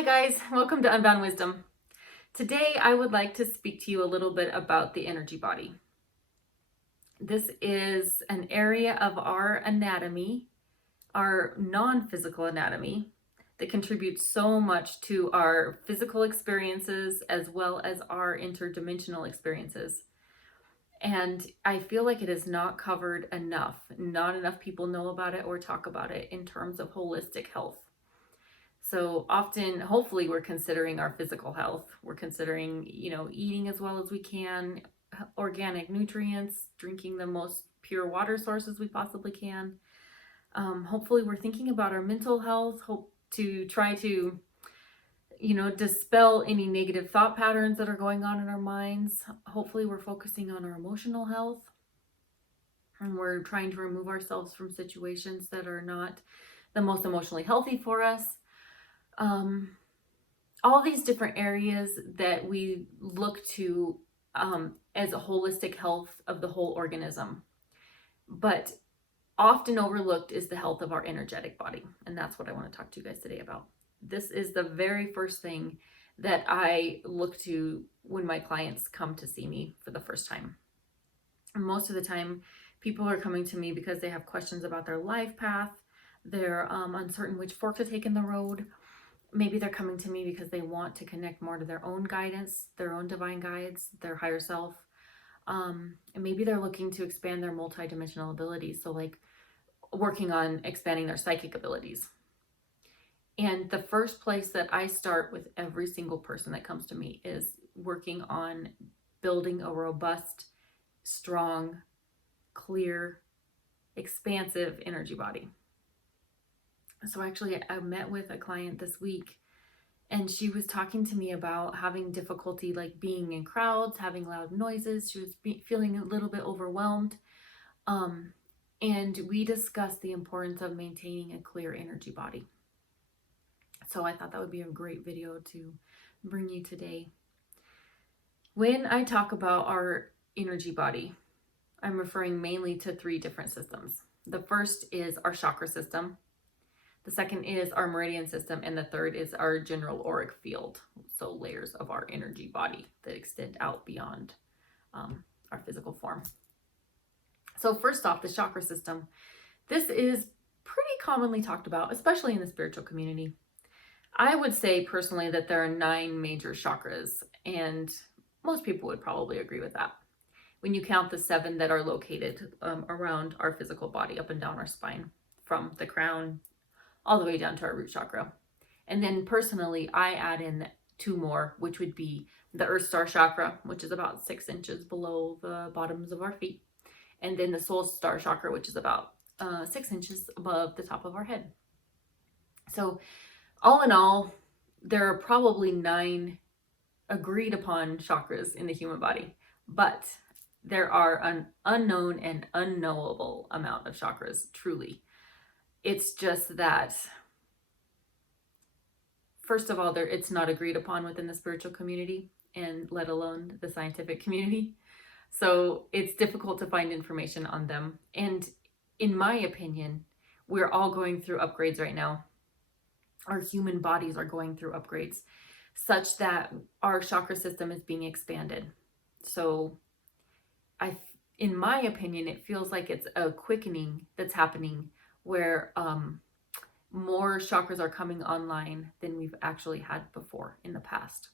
Hi guys, welcome to Unbound Wisdom. Today I would like to speak to you a little bit about the energy body. This is an area of our anatomy, our non-physical anatomy, that contributes so much to our physical experiences as well as our interdimensional experiences. And I feel like it is not covered enough. Not enough people know about it or talk about it in terms of holistic health. So often, hopefully, we're considering our physical health. We're considering, eating as well as we can, organic nutrients, drinking the most pure water sources we possibly can. Hopefully, we're thinking about our mental health, hope to try to, dispel any negative thought patterns that are going on in our minds. Hopefully, we're focusing on our emotional health. And we're trying to remove ourselves from situations that are not the most emotionally healthy for us. All these different areas that we look to as a holistic health of the whole organism. But often overlooked is the health of our energetic body. And that's what I want to talk to you guys today about. This is the very first thing that I look to when my clients come to see me for the first time. And most of the time, people are coming to me because they have questions about their life path. They're uncertain which fork to take in the road. Maybe they're coming to me because they want to connect more to their own guidance, their own divine guides, their higher self. And maybe they're looking to expand their multidimensional abilities. So like working on expanding their psychic abilities. And the first place that I start with every single person that comes to me is working on building a robust, strong, clear, expansive energy body. So actually, I met with a client this week, and she was talking to me about having difficulty like being in crowds, having loud noises. She was feeling a little bit overwhelmed. And we discussed the importance of maintaining a clear energy body. So I thought that would be a great video to bring you today. When I talk about our energy body, I'm referring mainly to three different systems. The first is our chakra system. The second is our Meridian system, and the third is our general auric field. So layers of our energy body that extend out beyond our physical form. So first off, the chakra system. This is pretty commonly talked about, especially in the spiritual community. I would say personally that there are 9 major chakras, and most people would probably agree with that. When you count the 7 that are located around our physical body, up and down our spine, from the crown all the way down to our root chakra. And then personally, I add in 2 more, which would be the Earth Star chakra, which is about 6 inches below the bottoms of our feet. And then the Soul Star chakra, which is about 6 inches above the top of our head. So all in all, there are probably 9 agreed upon chakras in the human body, but there are an unknown and unknowable amount of chakras, truly. It's just that, first of all, it's not agreed upon within the spiritual community, and let alone the scientific community. So it's difficult to find information on them. And in my opinion, we're all going through upgrades right now. Our human bodies are going through upgrades such that our chakra system is being expanded. So in my opinion, it feels like it's a quickening that's happening where more chakras are coming online than we've actually had before in the past.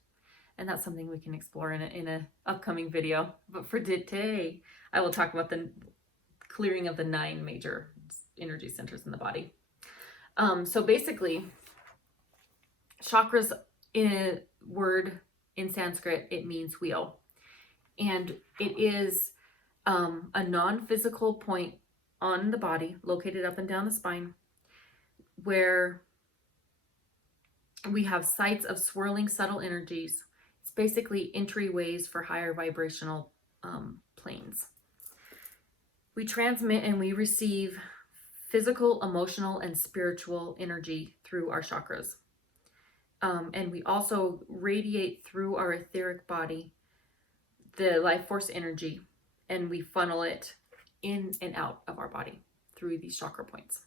And that's something we can explore in an upcoming video. But for today, I will talk about the clearing of the 9 major energy centers in the body. So basically, chakras, in a word in Sanskrit, it means wheel. And it is a non-physical point on the body, located up and down the spine, where we have sites of swirling subtle energies. It's basically entryways for higher vibrational planes. We transmit and we receive physical, emotional, and spiritual energy through our chakras. And we also radiate through our etheric body the life force energy, and we funnel it in and out of our body through these chakra points.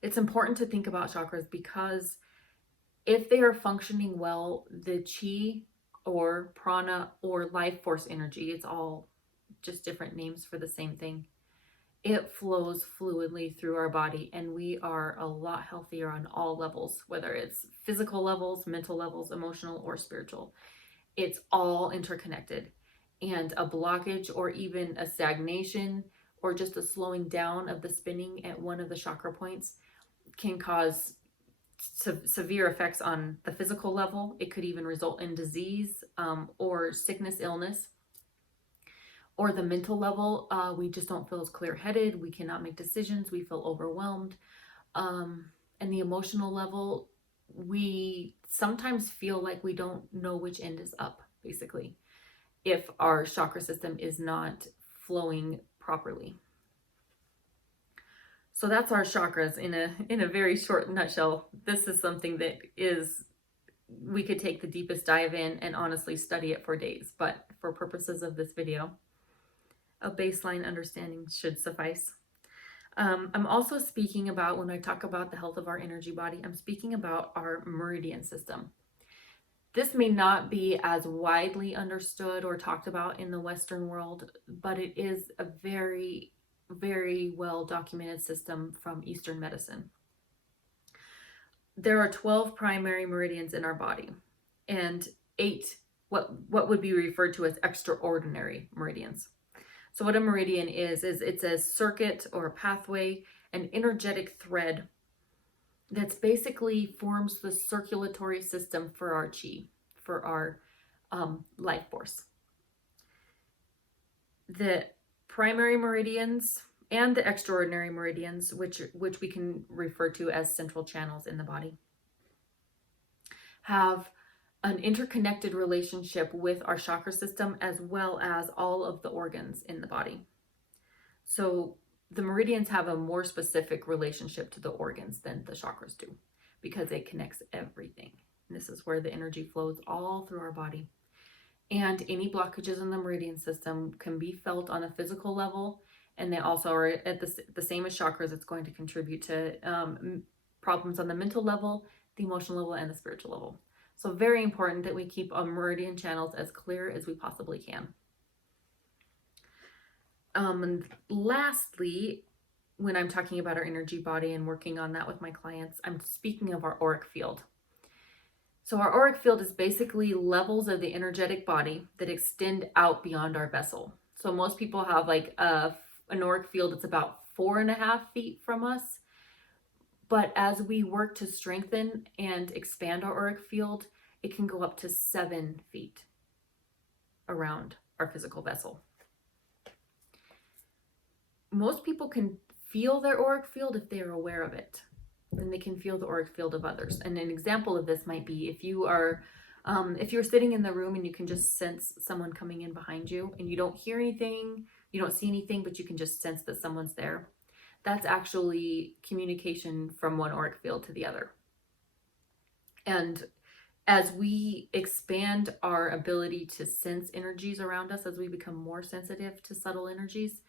It's important to think about chakras because if they are functioning well, the chi or prana or life force energy, it's all just different names for the same thing. It flows fluidly through our body, and we are a lot healthier on all levels, whether it's physical levels, mental levels, emotional, or spiritual. It's all interconnected. And a blockage or even a stagnation or just a slowing down of the spinning at one of the chakra points can cause severe effects on the physical level. It could even result in disease or sickness, illness. Or the mental level, we just don't feel as clear-headed. We cannot make decisions. We feel overwhelmed. And the emotional level, we sometimes feel like we don't know which end is up, basically, if our chakra system is not flowing properly. So that's our chakras in a very short nutshell. This is something that we could take the deepest dive in and honestly study it for days, but for purposes of this video, a baseline understanding should suffice. I'm also speaking about, when I talk about the health of our energy body, I'm speaking about our meridian system. This may not be as widely understood or talked about in the Western world, but it is a very, very well documented system from Eastern medicine. There are 12 primary meridians in our body and 8 what would be referred to as extraordinary meridians. So what a meridian is it's a circuit or a pathway, an energetic thread that's basically forms the circulatory system for our chi, for our life force. The primary meridians and the extraordinary meridians, which we can refer to as central channels in the body, have an interconnected relationship with our chakra system as well as all of the organs in the body. So the meridians have a more specific relationship to the organs than the chakras do, because it connects everything. And this is where the energy flows all through our body. And any blockages in the meridian system can be felt on a physical level, and they also are at the same as chakras. It's going to contribute to problems on the mental level, the emotional level, and the spiritual level. So very important that we keep our meridian channels as clear as we possibly can. And lastly, when I'm talking about our energy body and working on that with my clients, I'm speaking of our auric field. So our auric field is basically levels of the energetic body that extend out beyond our vessel. So most people have like an auric field that's about 4.5 feet from us. But as we work to strengthen and expand our auric field, it can go up to 7 feet around our physical vessel. Most people can feel their auric field if they are aware of it. Then they can feel the auric field of others. And an example of this might be if you're sitting in the room and you can just sense someone coming in behind you and you don't hear anything, you don't see anything, but you can just sense that someone's there. That's actually communication from one auric field to the other. And as we expand our ability to sense energies around us, as we become more sensitive to subtle energies,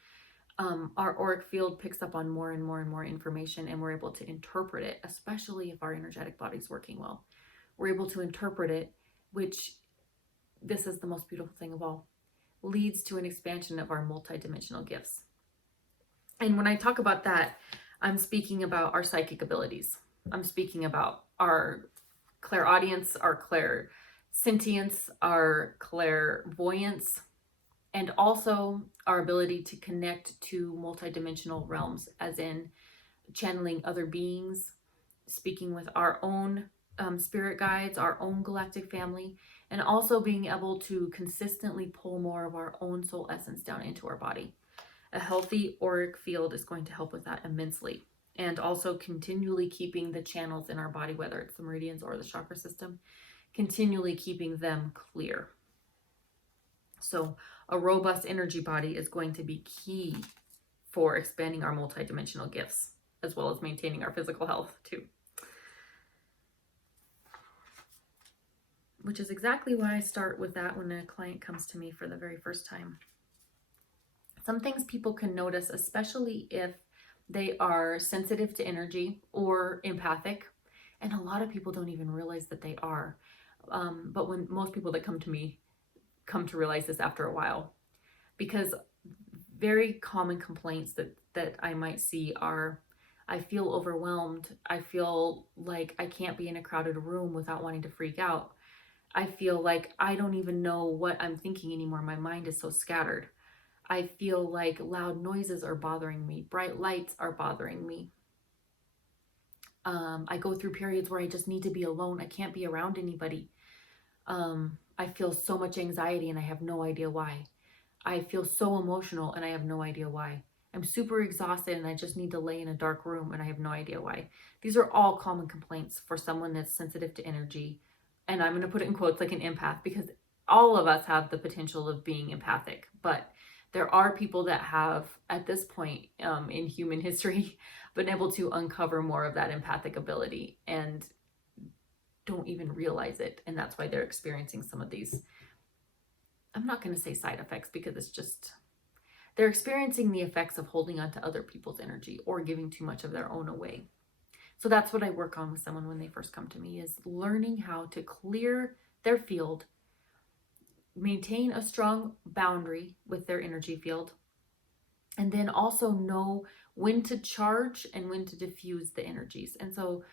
our auric field picks up on more and more and more information, and we're able to interpret it, especially if our energetic body's working well. We're able to interpret it, which, this is the most beautiful thing of all, leads to an expansion of our multidimensional gifts. And when I talk about that, I'm speaking about our psychic abilities. I'm speaking about our clairaudience, our clairsentience, our clairvoyance, and also our ability to connect to multidimensional realms, as in channeling other beings, speaking with our own spirit guides, our own galactic family, and also being able to consistently pull more of our own soul essence down into our body. A healthy auric field is going to help with that immensely. And also continually keeping the channels in our body, whether it's the meridians or the chakra system, continually keeping them clear. So a robust energy body is going to be key for expanding our multidimensional gifts, as well as maintaining our physical health too. Which is exactly why I start with that when a client comes to me for the very first time. Some things people can notice, especially if they are sensitive to energy or empathic, And a lot of people don't even realize that they are. But when most people that come to me come to realize this after a while, because very common complaints that I might see are, I feel overwhelmed. I feel like I can't be in a crowded room without wanting to freak out. I feel like I don't even know what I'm thinking anymore. My mind is so scattered. I feel like loud noises are bothering me. Bright lights are bothering me. I go through periods where I just need to be alone. I can't be around anybody. I feel so much anxiety and I have no idea why. I feel so emotional and I have no idea why. I'm super exhausted and I just need to lay in a dark room and I have no idea why. These are all common complaints for someone that's sensitive to energy. And I'm going to put it in quotes, like an empath, because all of us have the potential of being empathic. But there are people that have, at this point in human history, been able to uncover more of that empathic ability and don't even realize it. And that's why they're experiencing some of these, I'm not going to say side effects, because it's just, they're experiencing the effects of holding on to other people's energy or giving too much of their own away. So that's what I work on with someone when they first come to me, is learning how to clear their field, maintain a strong boundary with their energy field, and then also know when to charge and when to diffuse the energies. And so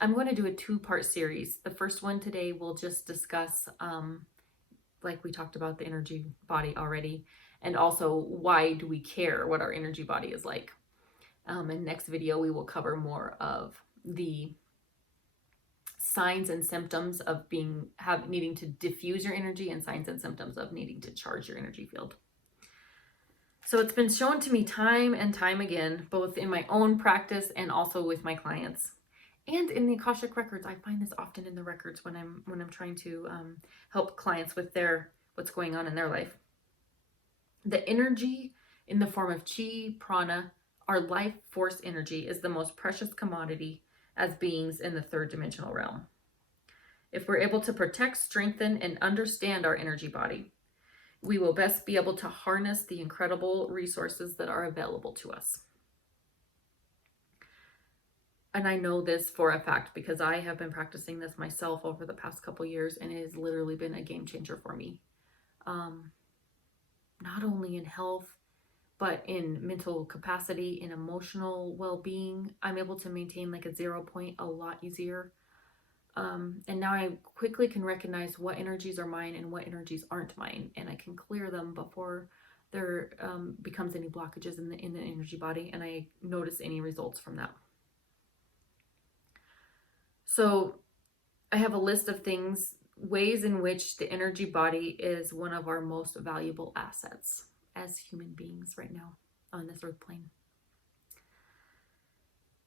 I'm going to do a 2-part series. The first one today will just discuss, like we talked about, the energy body already, and also why do we care what our energy body is like. In next video, we will cover more of the signs and symptoms of needing to diffuse your energy, and signs and symptoms of needing to charge your energy field. So it's been shown to me time and time again, both in my own practice and also with my clients, and in the Akashic records. I find this often in the records when I'm trying to help clients with what's going on in their life. The energy in the form of chi, prana, our life force energy, is the most precious commodity as beings in the 3rd dimensional realm. If we're able to protect, strengthen, and understand our energy body, we will best be able to harness the incredible resources that are available to us. And I know this for a fact because I have been practicing this myself over the past couple years, and it has literally been a game changer for me. Not only in health, but in mental capacity, in emotional well-being. I'm able to maintain like a 0 point a lot easier. And now I quickly can recognize what energies are mine and what energies aren't mine, and I can clear them before there becomes any blockages in the energy body, and I notice any results from that. So I have a list of ways in which the energy body is one of our most valuable assets as human beings right now on this earth plane.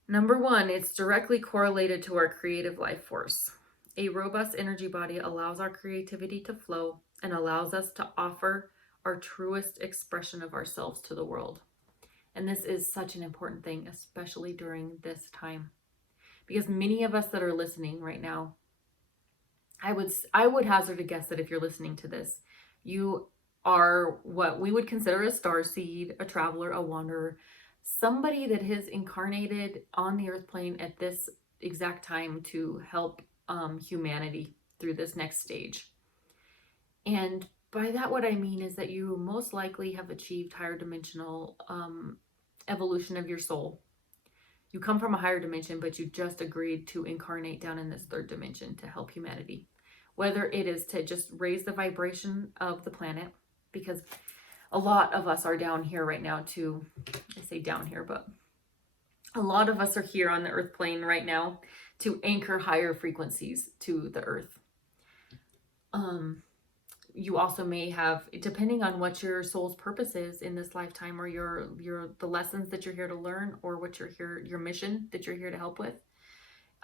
Number 1, it's directly correlated to our creative life force. A robust energy body allows our creativity to flow and allows us to offer our truest expression of ourselves to the world. And this is such an important thing, especially during this time, because many of us that are listening right now, I would hazard a guess that if you're listening to this, you are what we would consider a starseed, a traveler, a wanderer, somebody that has incarnated on the earth plane at this exact time to help humanity through this next stage. And by that, what I mean is that you most likely have achieved higher dimensional evolution of your soul. You come from a higher dimension, but you just agreed to incarnate down in this 3rd dimension to help humanity. Whether it is to just raise the vibration of the planet, because a lot of us are down here right now to, I say down here, but a lot of us are here on the earth plane right now to anchor higher frequencies to the earth. You also may have, depending on what your soul's purpose is in this lifetime, or the lessons that you're here to learn, or what your mission that you're here to help with.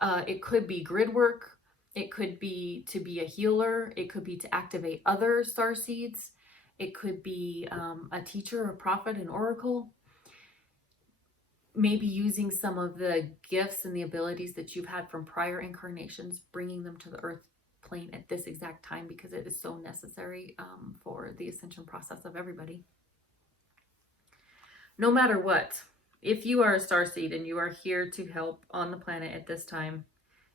It could be grid work. It could be to be a healer. It could be to activate other starseeds. It could be a teacher, a prophet, an oracle. Maybe using some of the gifts and the abilities that you've had from prior incarnations, bringing them to the earth plane at this exact time, because it is so necessary for the ascension process of everybody. No matter what, if you are a starseed and you are here to help on the planet at this time,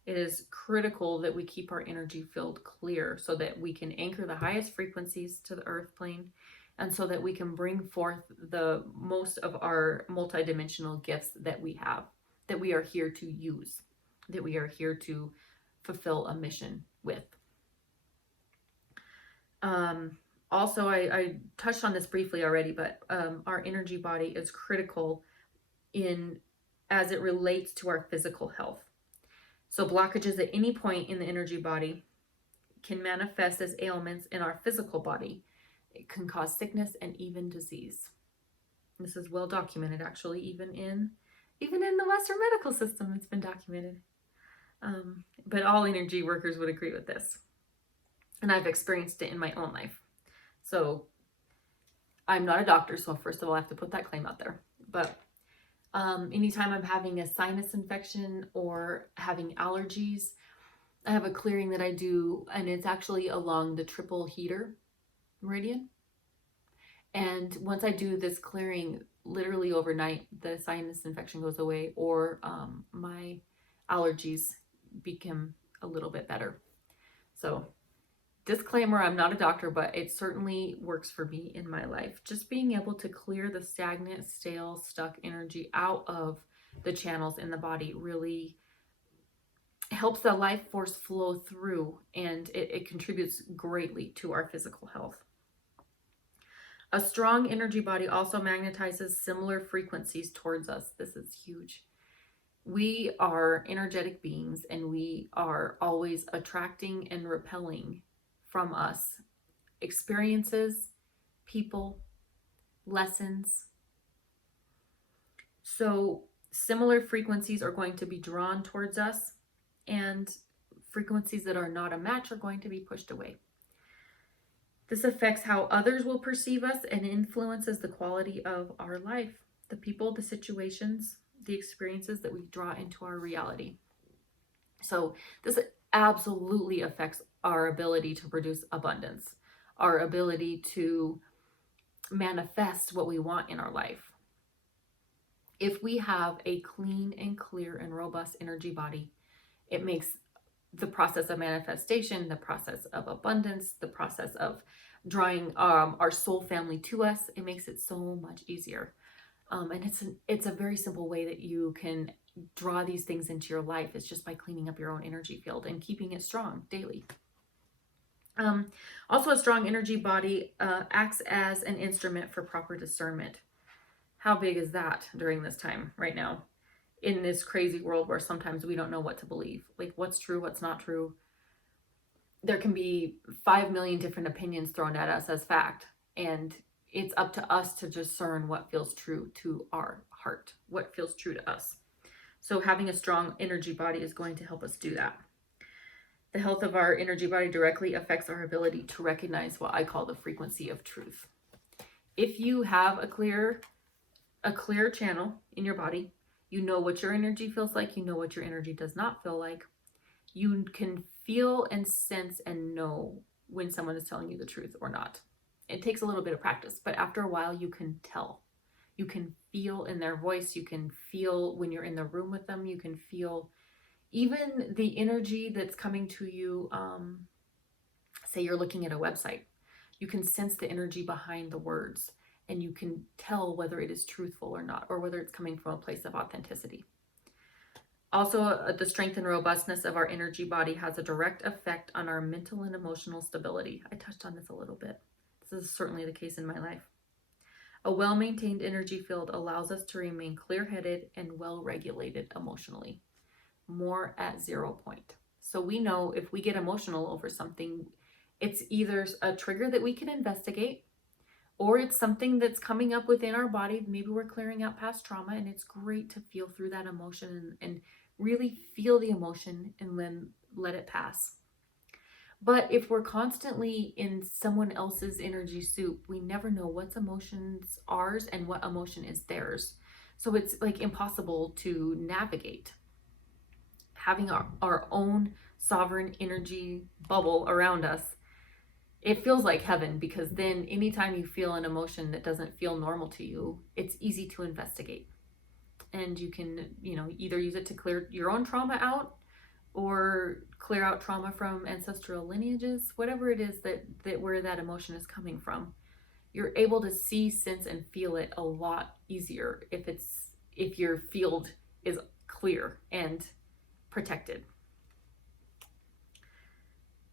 It is critical that we keep our energy field clear so that we can anchor the highest frequencies to the earth plane, and so that we can bring forth the most of our multidimensional gifts that we have, that we are here to use, that we are here to fulfill a mission with. Also, I touched on this briefly already, but our energy body is critical as it relates to our physical health. So blockages at any point in the energy body can manifest as ailments in our physical body. It can cause sickness and even disease. This is well documented, actually, even in the Western medical system. It's been documented. But all energy workers would agree with this, and I've experienced it in my own life. So I'm not a doctor, so first of all, I have to put that claim out there. But anytime I'm having a sinus infection or having allergies, I have a clearing that I do, and it's actually along the triple heater Meridian. And once I do this clearing, literally overnight, the sinus infection goes away, or my allergies become a little bit better. So disclaimer, I'm not a doctor, but it certainly works for me in my life. Just being able to clear the stagnant, stale, stuck energy out of the channels in the body really helps the life force flow through, and it contributes greatly to our physical health. A strong energy body also magnetizes similar frequencies towards us. This is huge. We are energetic beings, and we are always attracting and repelling from us experiences, people, lessons. So similar frequencies are going to be drawn towards us, and frequencies that are not a match are going to be pushed away. This affects how others will perceive us and influences the quality of our life, the people, the situations, the experiences that we draw into our reality. So this absolutely affects our ability to produce abundance, our ability to manifest what we want in our life. If we have a clean and clear and robust energy body, it makes the process of manifestation, the process of abundance, the process of drawing our soul family to us, it makes it so much easier. And it's a very simple way that you can draw these things into your life. It's just by cleaning up your own energy field and keeping it strong daily. Also, a strong energy body acts as an instrument for proper discernment. How big is that during this time right now? In this crazy world where sometimes we don't know what to believe, like what's true, what's not true. There can be 5 million different opinions thrown at us as fact, and it's up to us to discern what feels true to our heart, what feels true to us. So having a strong energy body is going to help us do that. The health of our energy body directly affects our ability to recognize what I call the frequency of truth. If you have a clear channel in your body, you know what your energy feels like, you know what your energy does not feel like. You can feel and sense and know when someone is telling you the truth or not. It takes a little bit of practice, but after a while you can tell. You can feel in their voice, you can feel when you're in the room with them, you can feel even the energy that's coming to you. Say you're looking at a website, you can sense the energy behind the words, and you can tell whether it is truthful or not, or whether it's coming from a place of authenticity. Also, the strength and robustness of our energy body has a direct effect on our mental and emotional stability. I touched on this a little bit. This is certainly the case in my life. A well-maintained energy field allows us to remain clear-headed and well-regulated emotionally, more at 0 point. So we know if we get emotional over something, it's either a trigger that we can investigate, or it's something that's coming up within our body. Maybe we're clearing out past trauma, and it's great to feel through that emotion and really feel the emotion and then let it pass. But if we're constantly in someone else's energy soup, we never know what's emotions ours and what emotion is theirs. So it's like impossible to navigate. Having our own sovereign energy bubble around us, it feels like heaven, because then anytime you feel an emotion that doesn't feel normal to you, it's easy to investigate. And you can, either use it to clear your own trauma out, or clear out trauma from ancestral lineages, whatever it is that where that emotion is coming from, you're able to see, sense, and feel it a lot easier if your field is clear and protected.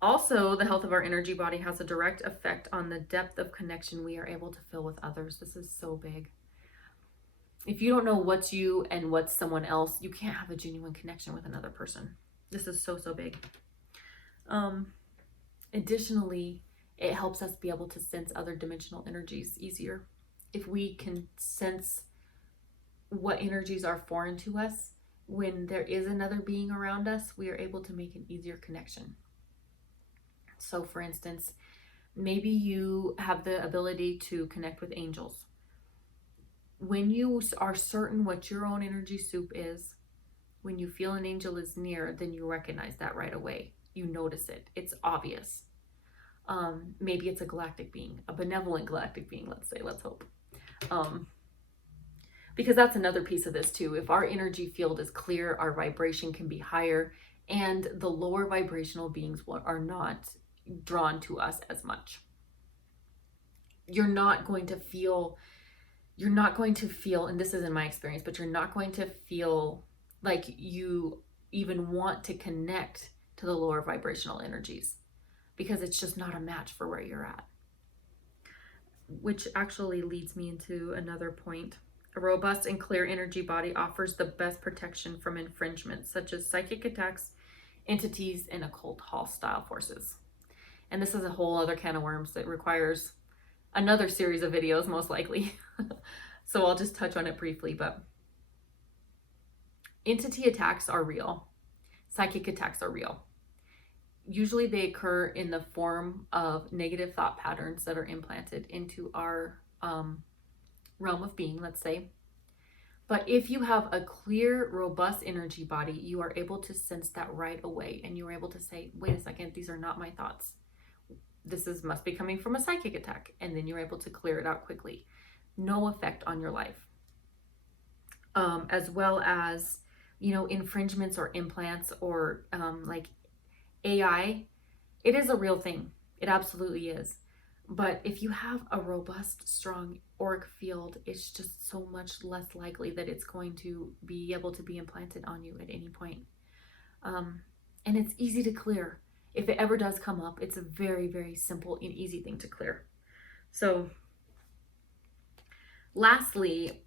Also, the health of our energy body has a direct effect on the depth of connection we are able to feel with others. This is so big. If you don't know what's you and what's someone else, you can't have a genuine connection with another person. This is so, so big. Additionally, it helps us be able to sense other dimensional energies easier. If we can sense what energies are foreign to us, when there is another being around us, we are able to make an easier connection. So for instance, maybe you have the ability to connect with angels. When you are certain what your own energy soup is, when you feel an angel is near, then you recognize that right away. You notice it. It's obvious. Maybe it's a galactic being, a benevolent galactic being, let's say, let's hope. Because that's another piece of this too. If our energy field is clear, our vibration can be higher, and the lower vibrational beings are not drawn to us as much. You're not going to feel, and this is in my experience, but you're not going to feel like you even want to connect to the lower vibrational energies, because it's just not a match for where you're at. Which actually leads me into another point. A robust and clear energy body offers the best protection from infringement, such as psychic attacks, entities, and occult hostile forces. And this is a whole other can of worms that requires another series of videos, most likely. So I'll just touch on it briefly, but entity attacks are real. Psychic attacks are real. Usually they occur in the form of negative thought patterns that are implanted into our realm of being, let's say. But if you have a clear, robust energy body, you are able to sense that right away, and you are able to say, wait a second, these are not my thoughts. Must be coming from a psychic attack, and then you're able to clear it out quickly. No effect on your life. As well as, infringements or implants or like AI, it is a real thing. It absolutely is. But if you have a robust, strong auric field, it's just so much less likely that it's going to be able to be implanted on you at any point. And it's easy to clear. If it ever does come up, it's a very, very simple and easy thing to clear. So lastly,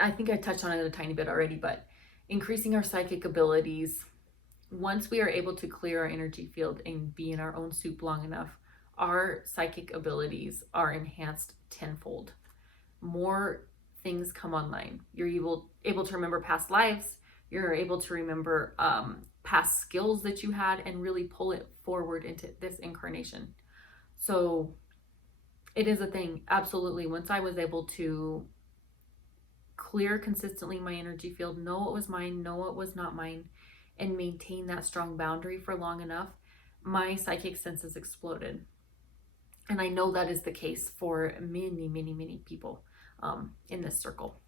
I think I touched on it a tiny bit already, but increasing our psychic abilities. Once we are able to clear our energy field and be in our own soup long enough, our psychic abilities are enhanced tenfold. More things come online. You're able to remember past lives. You're able to remember past skills that you had and really pull it forward into this incarnation. So it is a thing, absolutely. Once I was able to clear consistently my energy field, know what was mine, know what was not mine, and maintain that strong boundary for long enough, my psychic senses exploded. And I know that is the case for many, many, many people in this circle.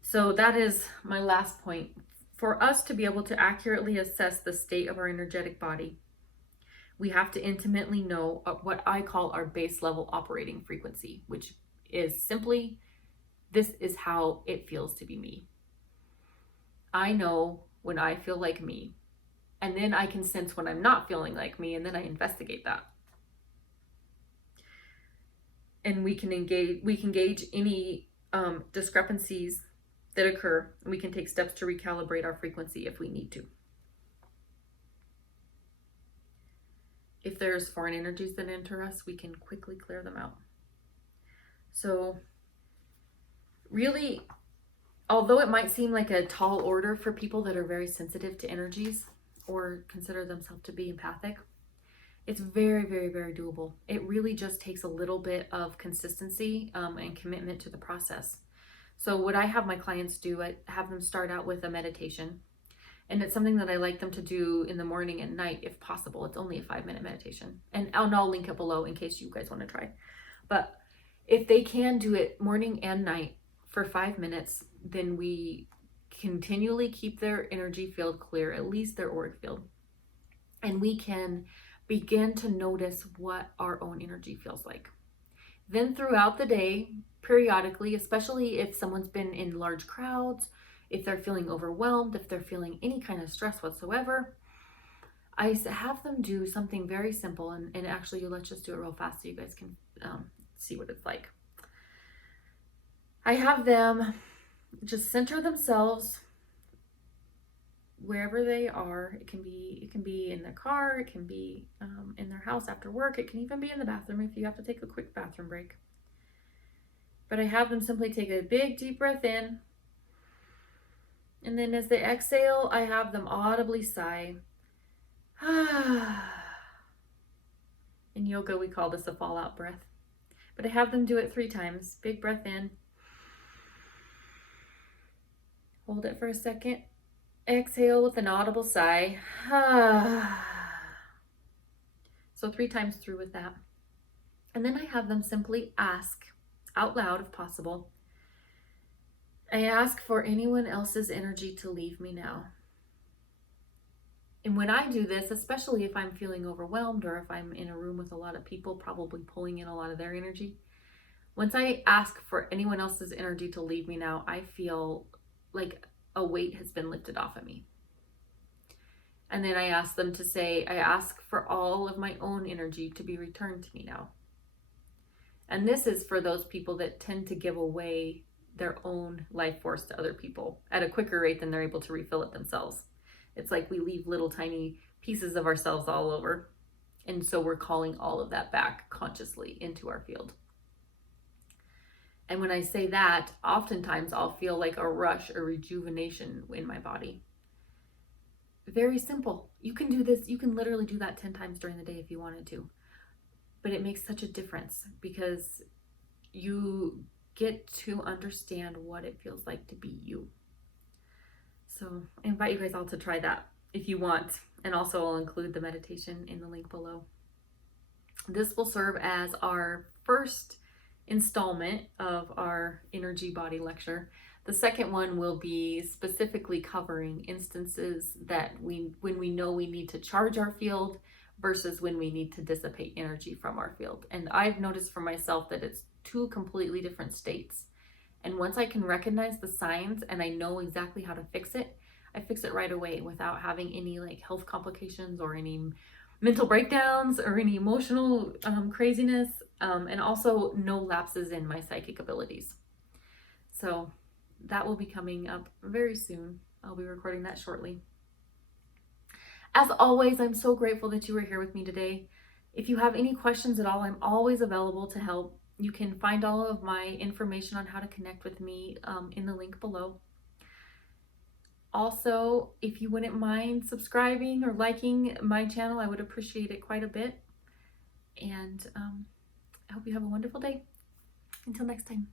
So that is my last point. For us to be able to accurately assess the state of our energetic body, we have to intimately know what I call our base level operating frequency, which is simply, this is how it feels to be me. I know when I feel like me, and then I can sense when I'm not feeling like me, and then I investigate that. And we can gauge any discrepancies that occur, and we can take steps to recalibrate our frequency if we need to. If there's foreign energies that enter us, we can quickly clear them out. So really, although it might seem like a tall order for people that are very sensitive to energies or consider themselves to be empathic, it's very, very, very doable. It really just takes a little bit of consistency and commitment to the process. So what I have my clients do, I have them start out with a meditation. And it's something that I like them to do in the morning and night if possible. It's only a 5-minute meditation. And I'll link it below in case you guys want to try. But if they can do it morning and night for 5 minutes, then we continually keep their energy field clear, at least their auric field. And we can begin to notice what our own energy feels like. Then throughout the day, periodically, especially if someone's been in large crowds, if they're feeling overwhelmed, if they're feeling any kind of stress whatsoever, I have them do something very simple. And actually, let's just do it real fast so you guys can see what it's like. I have them just center themselves wherever they are. It can be in their car, it can be in their house after work, it can even be in the bathroom if you have to take a quick bathroom break. But I have them simply take a big deep breath in, and then as they exhale, I have them audibly sigh. In yoga, we call this a fallout breath. But I have them do it 3 times. Big breath in. Hold it for a second. Exhale with an audible sigh. So 3 times through with that. And then I have them simply ask out loud, if possible. I ask for anyone else's energy to leave me now. And when I do this, especially if I'm feeling overwhelmed or if I'm in a room with a lot of people, probably pulling in a lot of their energy, once I ask for anyone else's energy to leave me now, I feel like a weight has been lifted off of me. And then I ask them to say, I ask for all of my own energy to be returned to me now. And this is for those people that tend to give away their own life force to other people at a quicker rate than they're able to refill it themselves. It's like we leave little tiny pieces of ourselves all over. And so we're calling all of that back consciously into our field. And when I say that, oftentimes I'll feel like a rush or rejuvenation in my body. Very simple. You can do this. You can literally do that 10 times during the day if you wanted to. But it makes such a difference because you get to understand what it feels like to be you. So I invite you guys all to try that if you want. And also I'll include the meditation in the link below. This will serve as our first installment of our energy body lecture. The second one will be specifically covering instances that when we know we need to charge our field versus when we need to dissipate energy from our field. And I've noticed for myself that it's 2 completely different states. And once I can recognize the signs and I know exactly how to fix it, I fix it right away without having any like health complications or any mental breakdowns or any emotional craziness, and also no lapses in my psychic abilities. So that will be coming up very soon. I'll be recording that shortly. As always, I'm so grateful that you were here with me today. If you have any questions at all, I'm always available to help. You can find all of my information on how to connect with me in the link below. Also, if you wouldn't mind subscribing or liking my channel, I would appreciate it quite a bit. And I hope you have a wonderful day. Until next time.